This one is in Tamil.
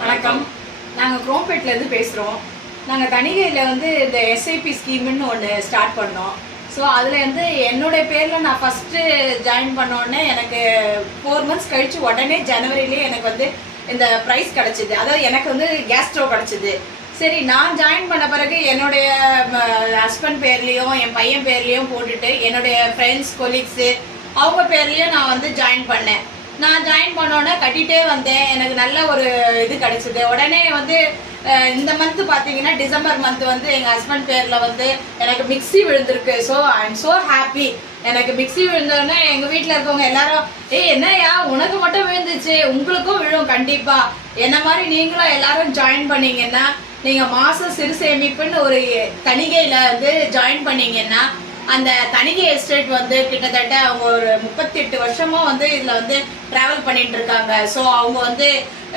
வணக்கம். நாங்கள் குரோம்பேட்லேருந்து பேசுகிறோம். நாங்கள் தணிகையில் வந்து இந்த எஸ்ஐபி ஸ்கீம்னு ஒன்று ஸ்டார்ட் பண்ணோம். ஸோ அதில் வந்து என்னுடைய பேரில் நான் ஃபஸ்ட்டு ஜாயின் பண்ணோடனே எனக்கு 4 மந்த்ஸ் கழித்து உடனே ஜனவரியிலே எனக்கு வந்து இந்த ப்ரைஸ் கிடச்சிது. அதாவது எனக்கு வந்து கேஸ் ஸ்டவ் கிடச்சிது. சரி, நான் ஜாயின் பண்ண பிறகு என்னுடைய ஹஸ்பண்ட் பேர்லேயும் என் பையன் பேர்லேயும் போட்டுட்டு என்னுடைய ஃப்ரெண்ட்ஸ் கொலீக்ஸு அவங்க பேர்லேயும் நான் வந்து ஜாயின் பண்ணேன். நான் ஜாயின் பண்ணோன்னே கட்டிகிட்டே வந்தேன். எனக்கு நல்ல ஒரு இது கிடச்சிது. உடனே வந்து இந்த மந்த்து பார்த்தீங்கன்னா டிசம்பர் மந்த் வந்து எங்கள் ஹஸ்பண்ட் பேரில் வந்து எனக்கு மிக்ஸி விழுந்திருக்கு. So I am so happy. எனக்கு மிக்ஸி விழுந்தோடனே எங்கள் வீட்டில் இருக்கவங்க எல்லாரும் என்னையா உனக்கு மட்டும் விழுந்துச்சு, உங்களுக்கும் விழும் கண்டிப்பாக. என்ன மாதிரி நீங்களும் எல்லாரும் ஜாயின் பண்ணீங்கன்னா, நீங்கள் மாதம் சிறு சேமிப்புன்னு ஒரு தணிகையில் வந்து ஜாயின் பண்ணீங்கன்னா, அந்த தணிகை எஸ்டேட் வந்து கிட்டத்தட்ட அவங்க ஒரு 38 வருஷமும் வந்து இதில் வந்து ட்ராவல் பண்ணிட்டு இருக்காங்க. ஸோ அவங்க வந்து